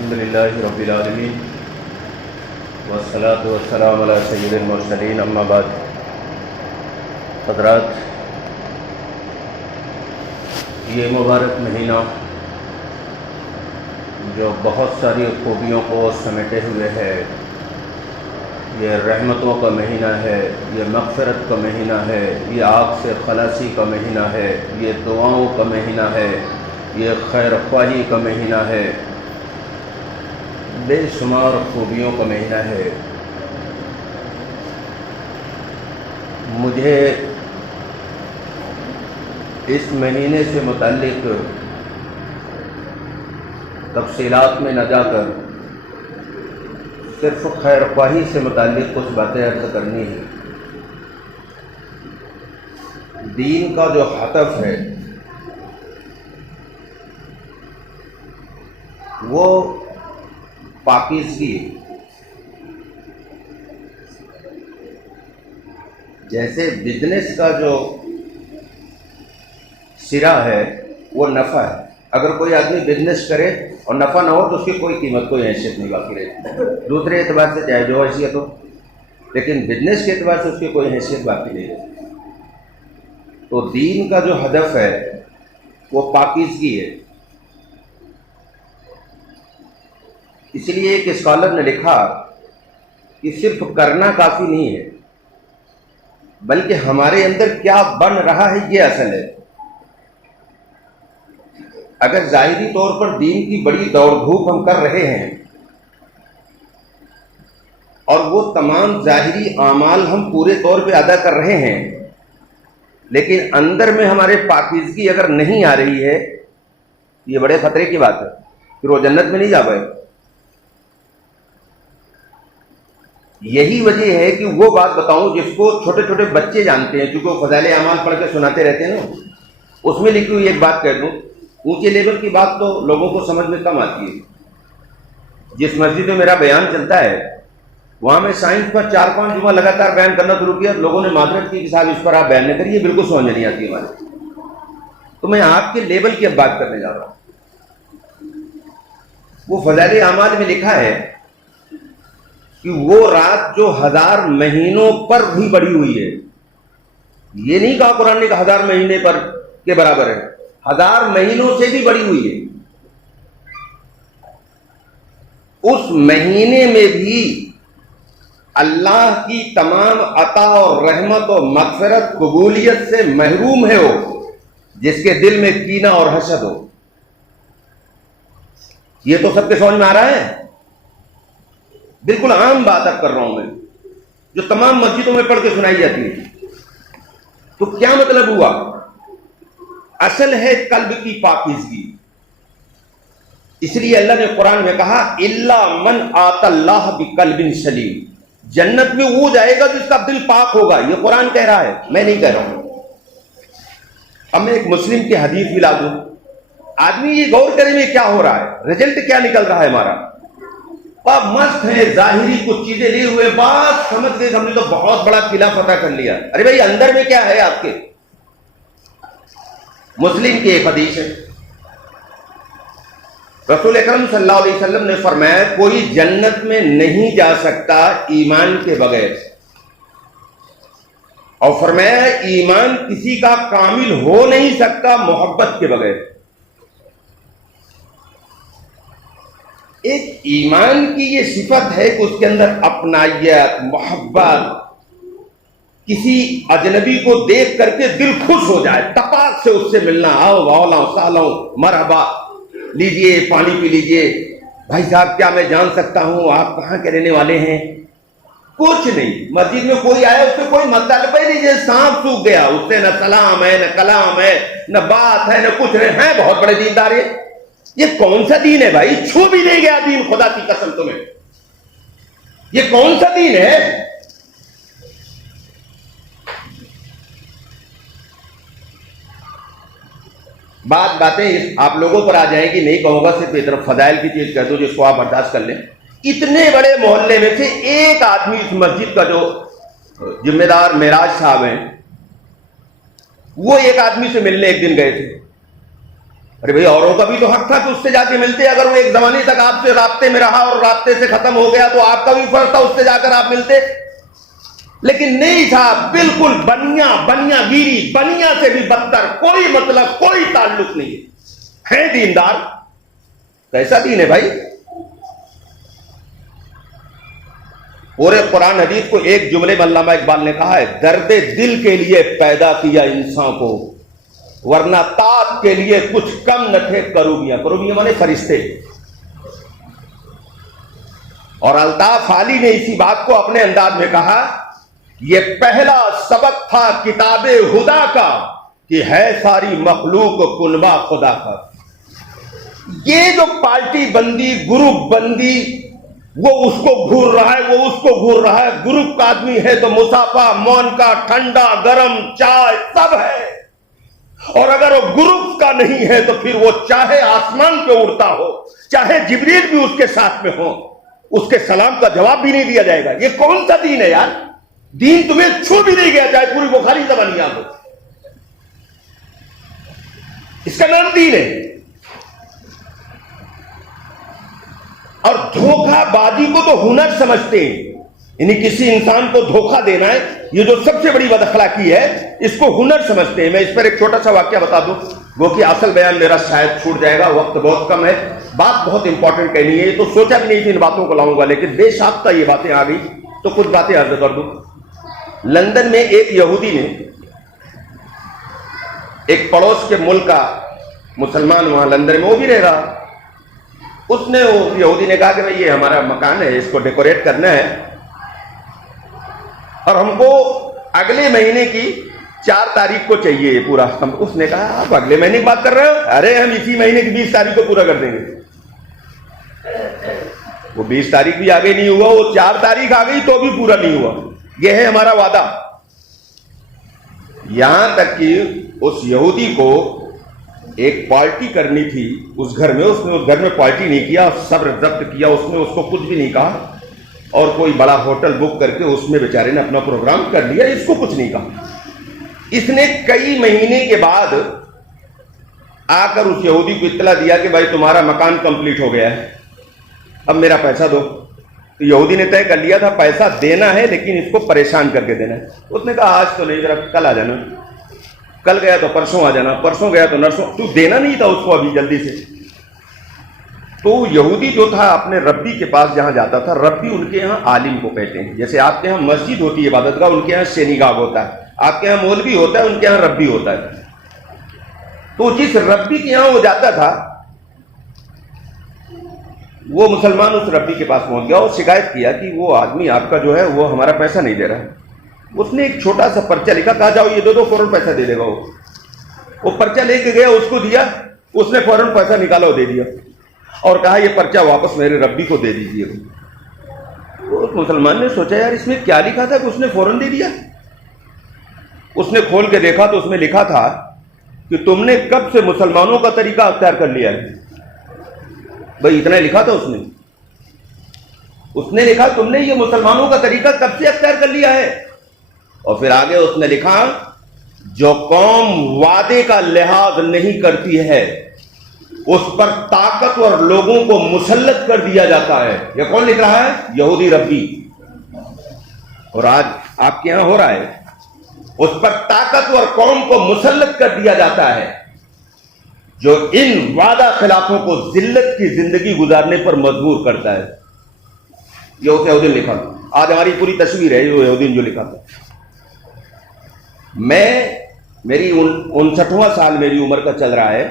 الحمد للہ رب العالمین والصلاة والسلام علی سید المرسلین، اما بعد۔ حضرات، یہ مبارک مہینہ جو بہت ساری خوبیوں کو سمیٹے ہوئے ہے، یہ رحمتوں کا مہینہ ہے، یہ مغفرت کا مہینہ ہے، یہ آگ سے خلاصی کا مہینہ ہے، یہ دعاؤں کا مہینہ ہے، یہ خیر خواہی کا مہینہ ہے، بے شمار خوبیوں کا مہینہ ہے۔ مجھے اس مہینے سے متعلق تفصیلات میں نہ جا کر صرف خیر خواہی سے متعلق کچھ باتیں عرض کرنی ہے۔ دین کا جو ہدف ہے وہ پاکیزگی ہے۔ جیسے بزنس کا جو سرا ہے وہ نفع ہے، اگر کوئی آدمی بزنس کرے اور نفع نہ ہو تو اس کی کوئی قیمت، کوئی حیثیت نہیں باقی رہتی، دوسرے اعتبار سے چاہے جو حیثیت ہو، لیکن بزنس کے اعتبار سے اس کی کوئی حیثیت باقی نہیں رہتی۔ تو دین کا جو ہدف ہے وہ پاکیزگی ہے۔ اس لیے ایک اسکالر نے لکھا کہ صرف کرنا کافی نہیں ہے، بلکہ ہمارے اندر کیا بن رہا ہے یہ اصل ہے۔ اگر ظاہری طور پر دین کی بڑی دوڑ دھوپ ہم کر رہے ہیں اور وہ تمام ظاہری اعمال ہم پورے طور پہ ادا کر رہے ہیں، لیکن اندر میں ہمارے پاکیزگی اگر نہیں آ رہی ہے، یہ بڑے خطرے کی بات ہے، پھر وہ جنت میں نہیں جا پائے۔ یہی وجہ ہے کہ وہ بات بتاؤں جس کو چھوٹے چھوٹے بچے جانتے ہیں، چونکہ وہ فضائل اعمال پڑھ کے سناتے رہتے ہیں نا، اس میں لکھی ہوئی ایک بات کہہ دوں، اونچے لیول کی بات تو لوگوں کو سمجھ میں کم آتی ہے۔ جس مسجد میں میرا بیان چلتا ہے وہاں میں سائنس پر 4-5 جمعہ لگاتار بیان کرنا شروع کیا، لوگوں نے معذرت کی کہ صاحب اس پر آپ بیان نہ کریے، بالکل سمجھ نہیں آتی ہمارے۔ تو میں آپ کے لیول کی اب بات کرنے جا رہا ہوں۔ وہ فضائل اعمال میں لکھا ہے کہ وہ رات جو 1000 مہینوں پر بھی بڑھی ہوئی ہے، یہ نہیں کہا قرآن نے کہ 1000 مہینے پر کے برابر ہے، 1000 مہینوں سے بھی بڑی ہوئی ہے۔ اس مہینے میں بھی اللہ کی تمام عطا اور رحمت اور مغفرت قبولیت سے محروم ہے وہ جس کے دل میں کینہ اور حسد ہو۔ یہ تو سب کے سمجھ میں آ رہا ہے، بالکل عام بات اب کر رہا ہوں میں، جو تمام مسجدوں میں پڑھ کے سنائی جاتی ہے۔ تو کیا مطلب ہوا؟ اصل ہے قلب کی پاکیزگی۔ اس لیے اللہ نے قرآن میں کہا الا من آتی اللہ بقلب سلیم، جنت میں وہ جائے گا جس کا دل پاک ہوگا۔ یہ قرآن کہہ رہا ہے، میں نہیں کہہ رہا ہوں۔ اب میں ایک مسلم کی حدیث بھی لا دوں، آدمی یہ غور کرے میں کیا ہو رہا ہے، رزلٹ کیا نکل رہا ہے ہمارا۔ اب مست ہے، ظاہری کچھ چیزیں لیے ہوئے، بات سمجھ گئے ہم نے تو بہت بڑا قلعہ فتح کر لیا۔ ارے بھائی اندر میں کیا ہے آپ کے؟ مسلم کی ایک حدیث ہے، رسول اکرم صلی اللہ علیہ وسلم نے فرمایا کوئی جنت میں نہیں جا سکتا ایمان کے بغیر، اور فرمایا ایمان کسی کا کامل ہو نہیں سکتا محبت کے بغیر۔ ایک ایمان کی یہ صفت ہے کہ اس کے اندر اپنائیت، محبت، کسی اجنبی کو دیکھ کر کے دل خوش ہو جائے، تپاک سے اس سے ملنا، آؤ واؤ سالوں مرحبا، لیجئے پانی پی لیجئے، بھائی صاحب کیا میں جان سکتا ہوں آپ کہاں کے رہنے والے ہیں؟ کچھ نہیں، مسجد میں کوئی آیا اس سے کوئی مطالبہ ہی نہیں، جیسے سانپ سوکھ گیا، اس سے نہ سلام ہے نہ کلام ہے نہ بات ہے نہ کچھ نہیں ہے، بہت بڑے دیندار ہے۔ یہ کون سا دین ہے بھائی؟ چھو بھی نہیں گیا دین، خدا کی قسم تمہیں، یہ کون سا دین ہے؟ باتیں آپ لوگوں پر آ جائیں گی، نہیں کہوں گا، صرف طرف فضائل کی چیز کہہ دو جس کو آپ برداشت کر لیں۔ اتنے بڑے محلے میں سے ایک آدمی اس مسجد کا جو ذمہ دار معراج صاحب ہیں، وہ ایک آدمی سے ملنے ایک دن گئے تھے، ارے بھائی اوروں کا بھی تو حق تھا کہ اس سے جا کے ملتے، اگر وہ ایک زمانے تک آپ سے رابطے میں رہا اور رابطے سے ختم ہو گیا تو آپ کا بھی فرض تھا اس سے جا کر آپ ملتے، لیکن نہیں تھا، بالکل بنیا گیری، بنیا سے بھی بدتر، کوئی مطلب کوئی تعلق نہیں ہے دیندار۔ کیسا دین ہے بھائی؟ پورے قرآن حدیث کو ایک جملے میں علامہ اقبال نے کہا ہے، درد دل کے لیے پیدا کیا انسان کو، ورنہ تات کے لیے کچھ کم نہ تھے کروبیاں۔ کروبیاں مانے فرشتے۔ اور الطاف علی نے اسی بات کو اپنے انداز میں کہا، یہ پہلا سبق تھا کتاب خدا کا کہ ہے ساری مخلوق کنبہ خدا کا۔ یہ جو پارٹی بندی، گروپ بندی، وہ اس کو گھور رہا ہے، وہ اس کو گھور رہا ہے، گروپ کا آدمی ہے تو مسافہ، مون کا، ٹھنڈا گرم چائے سب ہے، اور اگر وہ گروپ کا نہیں ہے تو پھر وہ چاہے آسمان پہ اڑتا ہو، چاہے جبریل بھی اس کے ساتھ میں ہو، اس کے سلام کا جواب بھی نہیں دیا جائے گا۔ یہ کون سا دین ہے یار؟ دین تمہیں چھو بھی نہیں گیا چاہے پوری بخاری زبان یاد ہو، اس کا نام دین ہے۔ اور دھوکہ بازی کو تو ہنر سمجھتے ہیں، یعنی کسی انسان کو دھوکہ دینا ہے، یہ جو سب سے بڑی بد اخلاقی ہے، اس کو ہنر سمجھتے ہیں۔ میں اس پر ایک چھوٹا سا واقعہ بتا دوں، وہ کہ اصل بیان میرا شاید چھوٹ جائے گا، وقت بہت کم ہے، بات بہت امپورٹنٹ کہنی ہے، یہ تو سوچا بھی نہیں تھی ان باتوں کو لاؤں گا، لیکن بے شاختہ یہ باتیں آ گئی تو کچھ باتیں عرض کر دوں۔ لندن میں ایک یہودی نے ایک پڑوس کے ملک کا مسلمان وہاں لندن میں وہ بھی رہ رہا، اس نے وہ یہودی نے کہا کہ بھائی یہ ہمارا مکان ہے، اس کو ڈیکوریٹ کرنا ہے اور ہم کو اگلے مہینے کی 4 تاریخ کو چاہیے یہ پورا۔ اس نے کہا آپ اگلے مہینے کی بات کر رہے ہو؟ ارے ہم اسی مہینے کی 20 تاریخ کو پورا کر دیں گے۔ وہ 20 تاریخ بھی آگے نہیں ہوا، وہ 4 تاریخ آ گئی تو بھی پورا نہیں ہوا۔ یہ ہے ہمارا وعدہ۔ یہاں تک کہ اس یہودی کو ایک پارٹی کرنی تھی اس گھر میں، اس نے اس گھر میں پارٹی نہیں کیا، صبر ضبط کیا، اس نے اس کو کچھ بھی نہیں کہا، اور کوئی بڑا ہوٹل بک کر کے اس میں بیچارے نے اپنا پروگرام کر لیا، اس کو کچھ نہیں کہا۔ اس نے کئی مہینے کے بعد آ کر اس یہودی کو اطلاع دیا کہ بھائی تمہارا مکان کمپلیٹ ہو گیا ہے، اب میرا پیسہ دو۔ تو یہودی نے طے کر لیا تھا پیسہ دینا ہے لیکن اس کو پریشان کر کے دینا ہے۔ اس نے کہا آج تو نہیں، ذرا کل آ جانا، کل گیا تو پرسوں آ جانا، پرسوں گیا تو نرسوں، تو دینا نہیں تھا اس کو ابھی جلدی سے۔ تو یہودی جو تھا اپنے ربی کے پاس جہاں جاتا تھا، ربی ان کے یہاں عالم کو کہتے ہیں، جیسے آپ کے یہاں مسجد ہوتی ہے عبادت گاہ، ان کے یہاں سینیگاگ ہوتا ہے، آپ کے یہاں مولوی ہوتا ہے، ان کے یہاں ربی ہوتا ہے۔ تو جس ربی کے یہاں وہ جاتا تھا، وہ مسلمان اس ربی کے پاس پہنچ گیا اور شکایت کیا کہ وہ آدمی آپ کا جو ہے وہ ہمارا پیسہ نہیں دے رہا۔ اس نے ایک چھوٹا سا پرچہ لکھا، کہا جاؤ یہ دو فوراً پیسہ دے دے گا۔ وہ پرچہ لے کے گیا، اس کو دیا، اس نے فوراً پیسہ نکالا اور دے دیا، اور کہا یہ پرچہ واپس میرے ربی کو دے دیجیے۔ اس مسلمان نے سوچا یار اس میں کیا لکھا تھا کہ اس نے فوراً دے دیا۔ اس نے کھول کے دیکھا تو اس میں لکھا تھا کہ تم نے کب سے مسلمانوں کا طریقہ اختیار کر لیا ہے۔ بھائی اتنا لکھا تھا اس نے لکھا تم نے یہ مسلمانوں کا طریقہ کب سے اختیار کر لیا ہے۔ اور پھر آگے اس نے لکھا جو قوم وعدے کا لحاظ نہیں کرتی ہے اس پر طاقتور لوگوں کو مسلط کر دیا جاتا ہے۔ یہ کون لکھ رہا ہے؟ یہودی ربی۔ اور آج آپ کے یہاں ہو رہا ہے، اس پر طاقتور قوم کو مسلط کر دیا جاتا ہے جو ان وعدہ خلافوں کو ذلت کی زندگی گزارنے پر مجبور کرتا ہے۔ یہ اس یہودی نے لکھا، آج ہماری پوری تصویر ہے یہ یہودی نے جو لکھا تھا۔ میری 59واں سال میری عمر کا چل رہا ہے،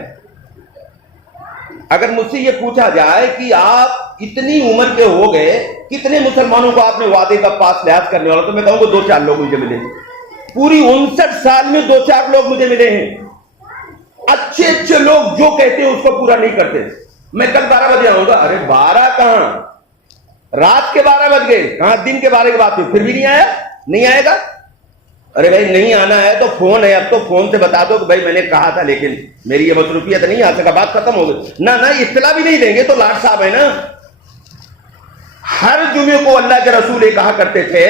اگر مجھ سے یہ پوچھا جائے کہ آپ اتنی عمر کے ہو گئے کتنے مسلمانوں کو آپ نے وعدے کا پاس لحاظ کرنے والا، تو میں کہوں گا 2-4 لوگ مجھے ملے۔ پوری 59 سال میں 2-4 لوگ مجھے ملے ہیں، اچھے لوگ جو کہتے ہیں اس کو پورا نہیں کرتے۔ میں کل 12 بجے آؤں گا، ارے 12 کہاں، رات کے 12 بج گئے، کہاں دن کے 12 کے بعد پھر بھی نہیں آیا، نہیں آئے گا۔ ارے بھائی نہیں آنا ہے تو فون ہے، اب تو فون سے بتا دو کہ بھائی میں نے کہا تھا لیکن میری یہ مصروفیت نہیں آ سکا، بات ختم ہو گئی۔ نہ اطلاع بھی نہیں دیں گے تو لاٹ صاحب ہے نا۔ ہر جمعے کو اللہ کے رسول یہ کہا کرتے تھے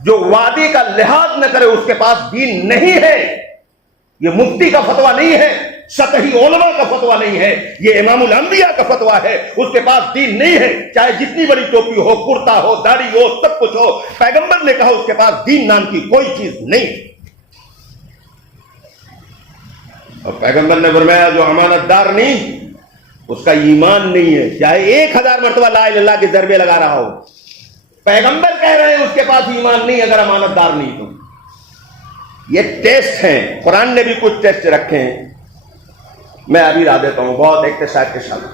جو وعدے کا لحاظ نہ کرے اس کے پاس دین نہیں ہے۔ یہ مفتی کا فتویٰ نہیں ہے، سطحی علماء کا فتویٰ نہیں ہے، یہ امام الانبیاء کا فتویٰ ہے۔ اس کے پاس دین نہیں ہے، چاہے جتنی بڑی ٹوپی ہو، کرتا ہو، داڑھی ہو، سب کچھ ہو، پیغمبر نے کہا اس کے پاس دین نام کی کوئی چیز نہیں۔ اور پیغمبر نے فرمایا جو امانت دار نہیں اس کا ایمان نہیں ہے، چاہے 1000 مرتبہ لا الہ الا اللہ کے ضربے لگا رہا ہو، پیغمبر کہہ رہے ہیں اس کے پاس ایمان نہیں اگر امانت دار نہیں تو۔ یہ ٹیسٹ ہیں، قرآن نے بھی کچھ ٹیسٹ رکھے ہیں، میں ابھی لا دیتا ہوں بہت اختصار کے ساتھ۔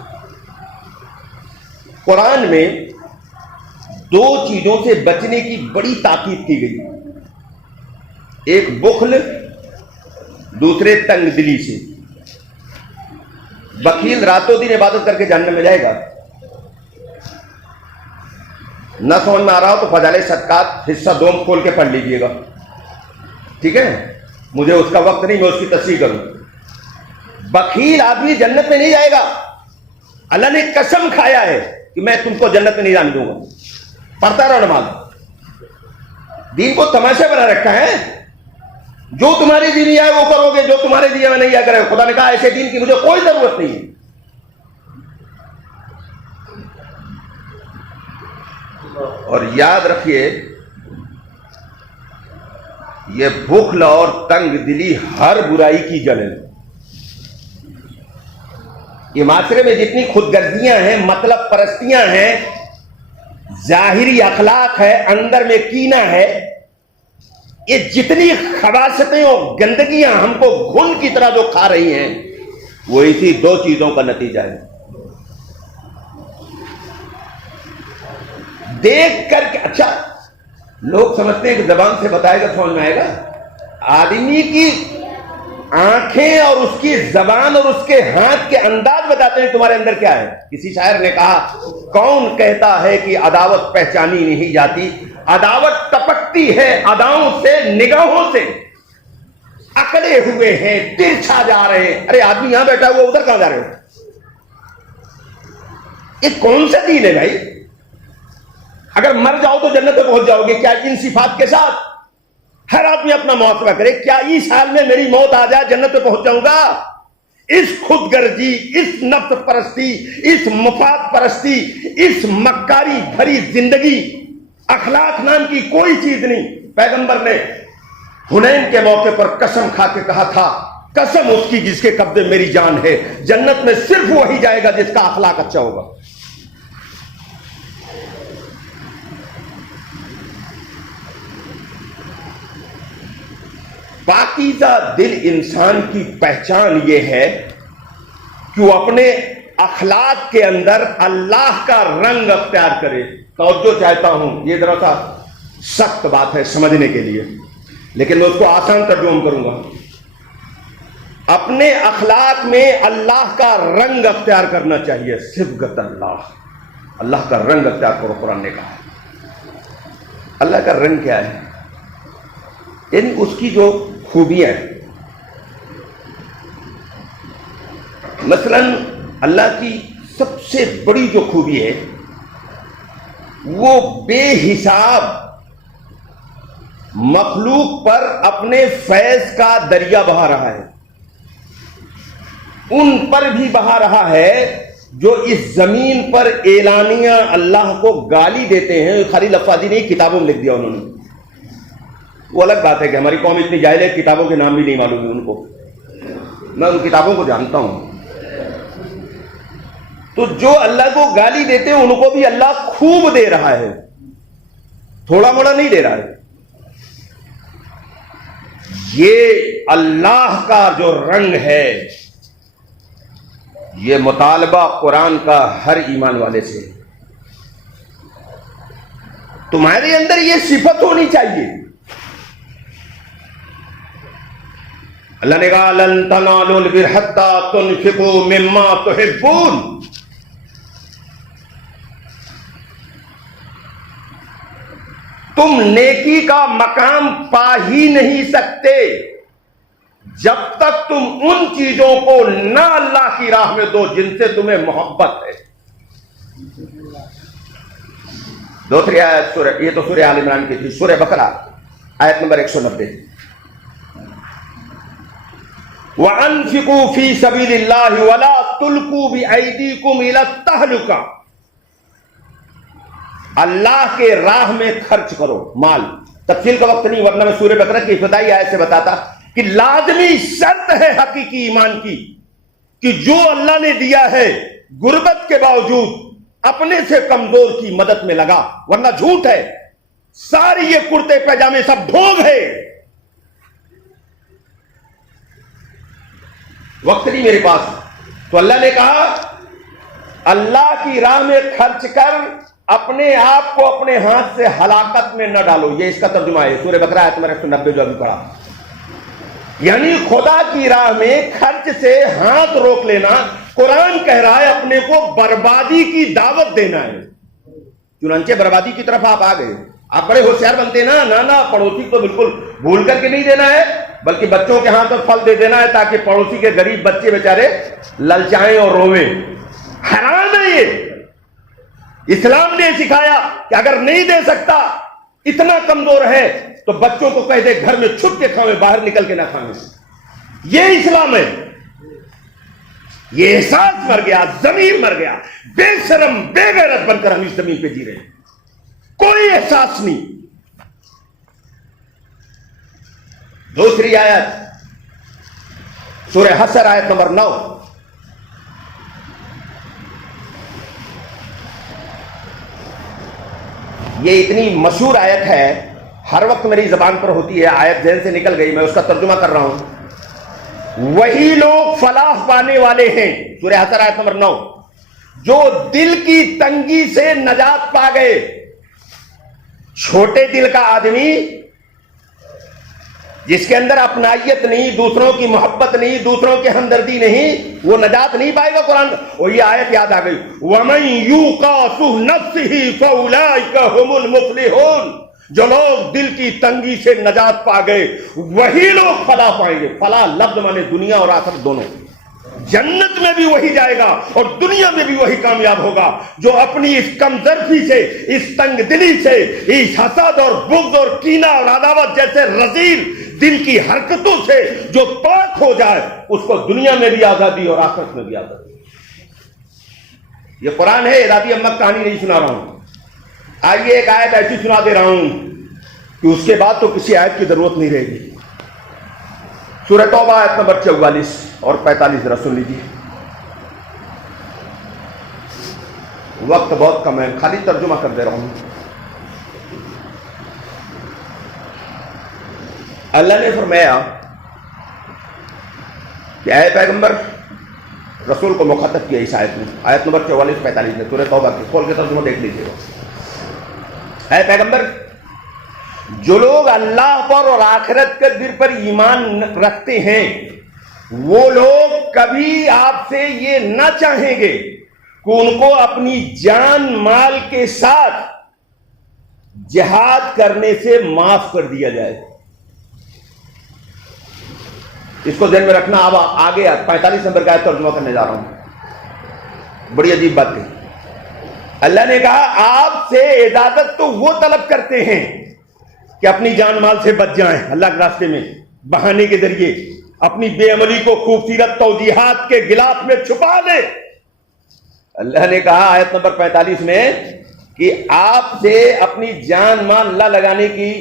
قرآن میں 2 چیزوں سے بچنے کی بڑی تاکید کی گئی، ایک بخل، دوسرے تنگ دلی سے۔ بخیل راتوں دن عبادت کر کے جہنم میں جائے گا۔ نہ سمجھ میں آ رہا ہو تو فضائل صدقات حصہ 2 کھول کے پڑھ لیجئے گا، ٹھیک ہے؟ مجھے اس کا وقت نہیں، میں اس کی تصحیح کروں۔ بخیل آدمی جنت میں نہیں جائے گا، اللہ نے قسم کھایا ہے کہ میں تم کو جنت میں نہیں جانے دوں گا۔ پڑھتا رہو نماز، دین کو تماشا بنا رکھا ہے، جو تمہاری دین آئے وہ کرو گے، جو تمہارے دین میں نہیں آ کرے۔ خدا نے کہا ایسے دین کی مجھے کوئی ضرورت نہیں ہے۔ اور یاد رکھیے یہ بخل اور تنگ دلی ہر برائی کی جڑ ہے۔ یہ معاشرے میں جتنی خود گردیاں ہیں، مطلب پرستیاں ہیں، ظاہری اخلاق ہے، اندر میں کینہ ہے، یہ جتنی خباثتیں اور گندگیاں ہم کو گھن کی طرح جو کھا رہی ہیں وہ اسی 2 چیزوں کا نتیجہ ہے۔ دیکھ کر کے اچھا لوگ سمجھتے ہیں کہ زبان سے بتائے گا سمجھ میں آئے گا، آدمی کی آنکھیں اور اس کی زبان اور اس کے ہاتھ کے انداز بتاتے ہیں تمہارے اندر کیا ہے۔ کسی شاعر نے کہا کون کہتا ہے کہ عداوت پہچانی نہیں جاتی، عداوت ٹپکتی ہے اداؤں سے، نگاہوں سے، اکڑے ہوئے ہیں، ترچھا جا رہے ہیں۔ ارے آدمی یہاں بیٹھا ہوا ادھر کہاں جا رہے ہو؟ یہ کون سا دین ہے بھائی؟ اگر مر جاؤ تو جنت میں پہنچ جاؤ گے کیا ان صفات کے ساتھ؟ ہر آدمی اپنا محاسبہ کرے، کیا اس حال میں میری موت آ جائے جنت میں پہنچ جاؤں گا؟ اس خود گرجی، اس نفس پرستی، اس مفاد پرستی، اس مکاری بھری زندگی، اخلاق نام کی کوئی چیز نہیں۔ پیغمبر نے حنین کے موقع پر قسم کھا کے کہا تھا، قسم اس کی جس کے قبضے میری جان ہے، جنت میں صرف وہی جائے گا جس کا اخلاق اچھا ہوگا۔ پاکیزہ دل انسان کی پہچان یہ ہے کہ وہ اپنے اخلاق کے اندر اللہ کا رنگ اختیار کرے۔ توجہ چاہتا ہوں، یہ ذرا سا سخت بات ہے سمجھنے کے لیے، لیکن میں اس کو آسان ترجمہ کروں گا۔ اپنے اخلاق میں اللہ کا رنگ اختیار کرنا چاہیے، صبغت اللہ، اللہ کا رنگ اختیار کرو، قرآن نے کہا۔ اللہ کا رنگ کیا ہے؟ یعنی اس کی جو خوبیاں ہیں، مثلا اللہ کی سب سے بڑی جو خوبی ہے وہ بے حساب مخلوق پر اپنے فیض کا دریا بہا رہا ہے، ان پر بھی بہا رہا ہے جو اس زمین پر اعلانیہ اللہ کو گالی دیتے ہیں۔ خالی لفظی نہیں، کتابوں میں لکھ دیا انہوں نے۔ وہ الگ بات ہے کہ ہماری قوم اتنی جاہل ہے کتابوں کے نام بھی نہیں معلوم ہے ان کو، میں ان کتابوں کو جانتا ہوں۔ تو جو اللہ کو گالی دیتے ہیں ان کو بھی اللہ خوب دے رہا ہے، تھوڑا موڑا نہیں دے رہا ہے۔ یہ اللہ کا جو رنگ ہے، یہ مطالبہ قرآن کا ہر ایمان والے سے، تمہارے اندر یہ صفت ہونی چاہیے۔ اللہ نے کہا لن تنالوا البر حتى تنفقوا مما تحبون، تم نیکی کا مقام پا ہی نہیں سکتے جب تک تم ان چیزوں کو نہ اللہ کی راہ میں دو جن سے تمہیں محبت ہے۔ دوسری آیت سورہ، یہ تو سورہ آل عمران کی تھی، سورہ بقرہ آیت نمبر 190، وَأَنفِقُوا فِي سَبِيلِ اللَّهِ وَلَا تُلْقُوا بِأَيْدِيكُمْ إِلَى التَّهْلُكَةِ، اللہ کے راہ میں خرچ کرو مال. تفصیل کا وقت نہیں ورنہ میں سورہ بقرہ کی ابتدائی آیت سے بتاتا کہ لازمی شرط ہے حقیقی ایمان کی کہ جو اللہ نے دیا ہے غربت کے باوجود اپنے سے کمزور کی مدد میں لگا، ورنہ جھوٹ ہے. ساری یہ کرتے پیجامے سب ڈھونگ ہے. وقت نہیں میرے پاس، تو اللہ نے کہا اللہ کی راہ میں خرچ کر اپنے آپ کو اپنے ہاتھ سے ہلاکت میں نہ ڈالو. یہ اس کا ترجمہ ہے سورہ بقرہ آیت نمبر 190 جو ابھی پڑھا. یعنی خدا کی راہ میں خرچ سے ہاتھ روک لینا. قرآن کہہ رہا ہے اپنے کو بربادی کی دعوت دینا ہے. چنانچہ بربادی کی طرف آپ آ گئے. آپ بڑے ہوشیار بنتے نا، نانا پڑوسی کو بالکل بھول کر کے نہیں دینا ہے، بلکہ بچوں کے ہاتھ میں پھل دے دینا ہے تاکہ پڑوسی کے غریب بچے بیچارے للچائیں اور رویں. حرام ہے یہ. اسلام نے سکھایا کہ اگر نہیں دے سکتا، اتنا کمزور ہے، تو بچوں کو کہہ دے گھر میں چھپ کے کھاویں، باہر نکل کے نہ کھاویں. یہ اسلام ہے. یہ احساس مر گیا، ضمیر مر گیا. بے شرم بے غیرت بن کر ہم اس زمین پہ جی رہے ہیں. کوئی احساس نہیں. دوسری آیت سورہ حشر آیت نمبر 9. یہ اتنی مشہور آیت ہے، ہر وقت میری زبان پر ہوتی ہے. آیت ذہن سے نکل گئی، میں اس کا ترجمہ کر رہا ہوں. وہی لوگ فلاح پانے والے ہیں، سورہ حشر آیت نمبر 9، جو دل کی تنگی سے نجات پا گئے. چھوٹے دل کا آدمی جس کے اندر اپنائیت نہیں، دوسروں کی محبت نہیں، دوسروں کی ہمدردی نہیں، وہ نجات نہیں پائے گا. قرآن اور یہ آیت یاد آ گئی، وَمَن يُوقَ شُحَّ نَفْسِهِ فَأُولَٰئِكَ هُمُ الْمُفْلِحُونَ. جو لوگ دل کی تنگی سے نجات پا گئے وہی لوگ فلاح پائیں گے. فلاح لفظ مانے دنیا اور آخرت دونوں. جنت میں بھی وہی جائے گا اور دنیا میں بھی وہی کامیاب ہوگا جو اپنی اس کمزرفی سے، اس تنگ دلی سے، اس حسد اور بغض اور کینہ اور عداوت جیسے رذیل دل کی حرکتوں سے جو پاک ہو جائے، اس کو دنیا میں بھی آزادی اور آخرت میں بھی آزادی. یہ قرآن ہے، دادی اماں کہانی نہیں سنا رہا ہوں. آئیے ایک آیت ایسی سنا دے رہا ہوں کہ اس کے بعد تو کسی آیت کی ضرورت نہیں رہے گی. سورہ توبہ آیت نمبر 44 اور 45 ذرا سن لیجیے. وقت بہت کم ہے، خالی ترجمہ کر دے رہا ہوں. اللہ نے فرمایا کہ اے پیغمبر، رسول کو مخاطب کیا اس آیت میں، آیت نمبر 44-45 میں سورہ توبہ کی. کھول کے ترجمہ دیکھ لیجیے گا. اے پیغمبر، جو لوگ اللہ پر اور آخرت کے دن پر ایمان رکھتے ہیں، وہ لوگ کبھی آپ سے یہ نہ چاہیں گے کہ ان کو اپنی جان مال کے ساتھ جہاد کرنے سے معاف کر دیا جائے. اس کو ذہن میں رکھنا. اب آگے 45 نمبر کا ترجمہ کرنے جا رہا ہوں. بڑی عجیب بات ہے. اللہ نے کہا آپ سے اجازت تو وہ طلب کرتے ہیں کہ اپنی جان مال سے بچ جائیں، اللہ کے راستے میں بہانے کے ذریعے اپنی بے عملی کو خوبصورت توضیحات کے غلاف میں چھپا لیں. اللہ نے کہا آیت نمبر 45 میں کہ آپ سے اپنی جان مال نہ لگانے کی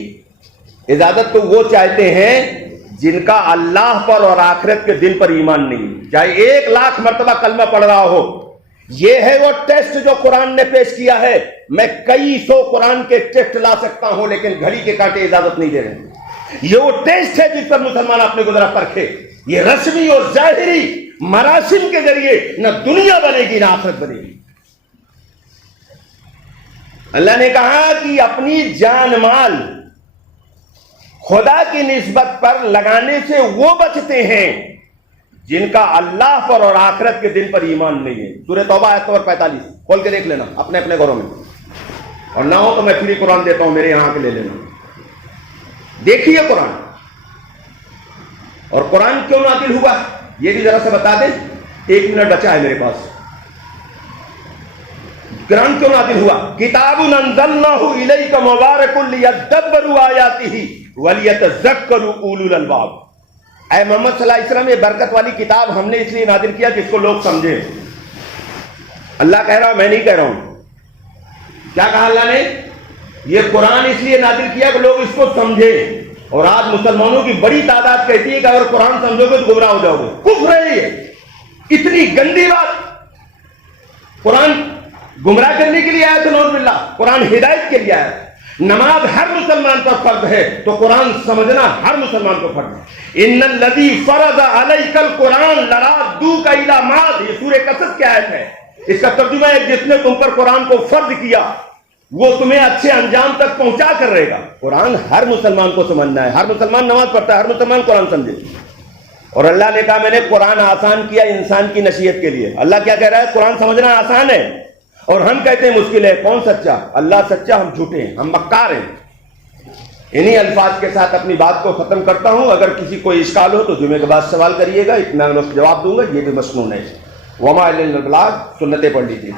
اجازت تو وہ چاہتے ہیں جن کا اللہ پر اور آخرت کے دن پر ایمان نہیں، چاہے 1,00,000 مرتبہ کلمہ پڑھ رہا ہو. یہ ہے وہ ٹیسٹ جو قرآن نے پیش کیا ہے. میں کئی سو قرآن کے ٹیسٹ لا سکتا ہوں لیکن گھڑی کے کانٹے اجازت نہیں دے رہے. یہ وہ ٹیسٹ ہے جس پر مسلمان اپنے کو ذرا پرکھے. یہ رسمی اور ظاہری مراسم کے ذریعے نہ دنیا بنے گی نہ آخرت بنے گی. اللہ نے کہا کہ اپنی جان مال خدا کی نسبت پر لگانے سے وہ بچتے ہیں جن کا اللہ پر اور آخرت کے دن پر ایمان نہیں ہے. سورہ توبہ آیت نمبر 45 کھول کے دیکھ لینا اپنے اپنے گھروں میں، اور نہ ہو تو میں فری قرآن دیتا ہوں، میرے یہاں کے لے لینا. دیکھیے قرآن. اور قرآن کیوں نازل ہوا یہ بھی ذرا سا بتا دیں. 1 منٹ بچا ہے میرے پاس. قرآن کیوں نازل ہوا؟ کتاب انزلناہ الیک مبارک لیدبروا آیاتہ ولیتذکروا اولو الالباب. اے محمد صلی اللہ علیہ وسلم، یہ برکت والی کتاب ہم نے اس لیے نازل کیا کہ اس کو لوگ سمجھیں. اللہ کہہ رہا، میں نہیں کہہ رہا ہوں. کیا کہا اللہ نے؟ یہ قرآن اس لیے نازل کیا کہ لوگ اس کو سمجھیں. اور آج مسلمانوں کی بڑی تعداد کہتی ہے کہ اگر قرآن سمجھو گے تو گمراہ ہو جاؤ گے. کفر ہے یہ، اتنی گندی بات. قرآن گمراہ کرنے کے لیے آیا تو نعوذ باللہ، قرآن ہدایت کے لیے آیا. نماز ہر مسلمان پر فرض ہے تو قرآن سمجھنا ہر مسلمان کو فرض ہے. ان الذی فرض علیک القرآن لرادوک الی معاد، یہ سورہ قصص کی آیت ہے. اس کا ترجمہ ہے جس نے تم پر قرآن کو فرض کیا وہ تمہیں اچھے انجام تک پہنچا کر رہے گا. قرآن ہر مسلمان کو سمجھنا ہے. ہر مسلمان نماز پڑھتا ہے، ہر مسلمان قرآن سمجھے. اور اللہ نے کہا میں نے قرآن آسان کیا انسان کی نصیحت کے لیے. اللہ کیا کہہ رہا ہے؟ قرآن سمجھنا آسان ہے اور ہم کہتے ہیں مشکل ہے. کون سچا؟ اللہ سچا، ہم جھوٹے ہیں، ہم مکار ہیں. انہی الفاظ کے ساتھ اپنی بات کو ختم کرتا ہوں. اگر کسی کو اشکال ہو تو جمعے کے بعد سوال کریے گا، اتنا میں جواب دوں گا. یہ بھی مسنون ہے. وما علینا البلاغ، سنتیں پڑھ لیجیے.